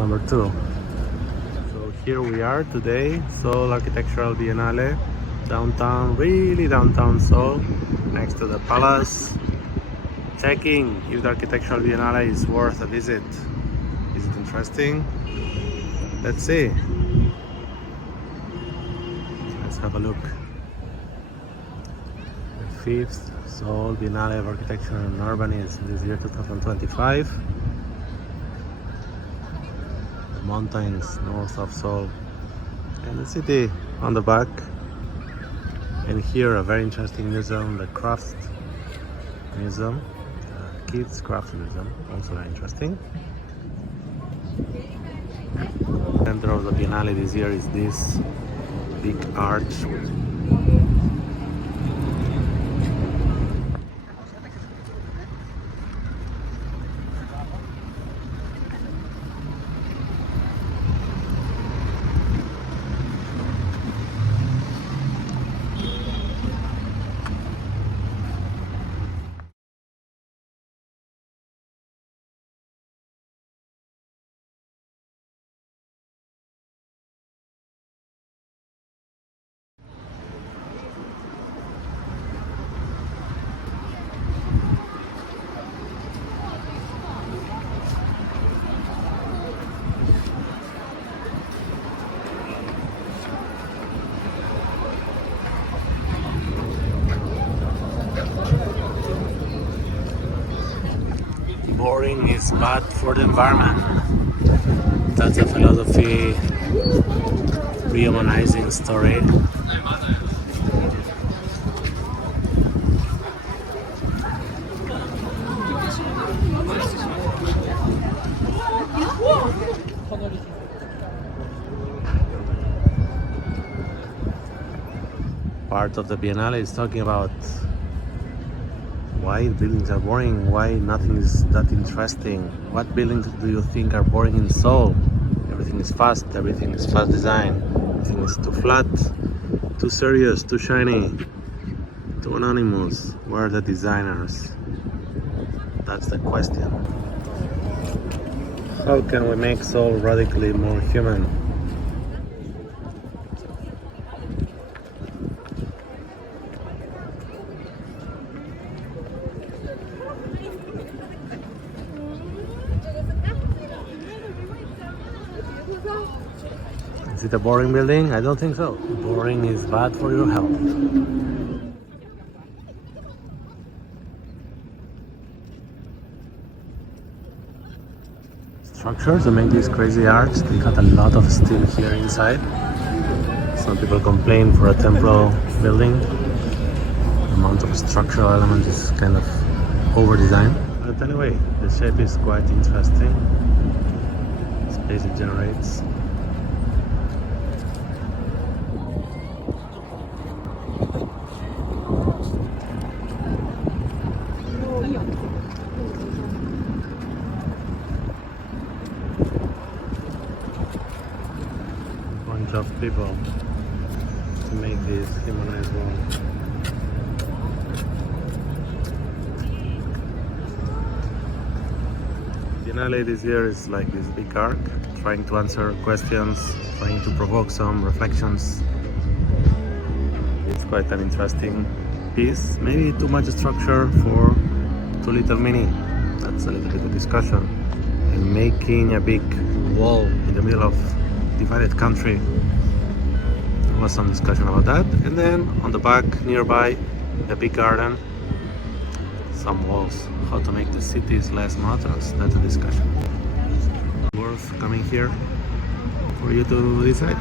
number 2. So here we are today, Seoul Architectural Biennale, downtown, really downtown Seoul, next to the palace. Checking if the Architectural Biennale is worth a visit. Is it interesting? Let's see. Let's have a look. The 5th Seoul Biennale of Architecture and Urbanism this year 2025. The mountains north of Seoul and the city on the back. And here a very interesting museum, the Crafts Museum, the Kids Craft Museum, also very interesting. Center of the Biennale this year is this big arch. Boring is bad for the environment. That's a philosophy rehumanizing story. Part of the Biennale is talking about why buildings are boring, why nothing is that interesting. What buildings do you think are boring in Seoul? Everything is fast design, everything is too flat, too serious, too shiny, too anonymous. Where are the designers? That's the question. How can we make Seoul radically more human? Is it a boring building? I don't think so. Boring is bad for your health. Structure to make this crazy arch. They got a lot of steel here inside. Some people complain for a temporal building. The amount of structural elements is kind of over-designed. But anyway, the shape is quite interesting. Space it generates. Of people to make this Humanise Wall. Biennale this year is like this big arc, trying to answer questions, trying to provoke some reflections. It's quite an interesting piece. Maybe too much structure for too little meaning. That's a little bit of discussion. And making a big wall in the middle of divided country. There was some discussion about that. And then on the back nearby, the big garden, some walls. How to make the cities less monotonous. That's a discussion. Worth coming here for you to decide.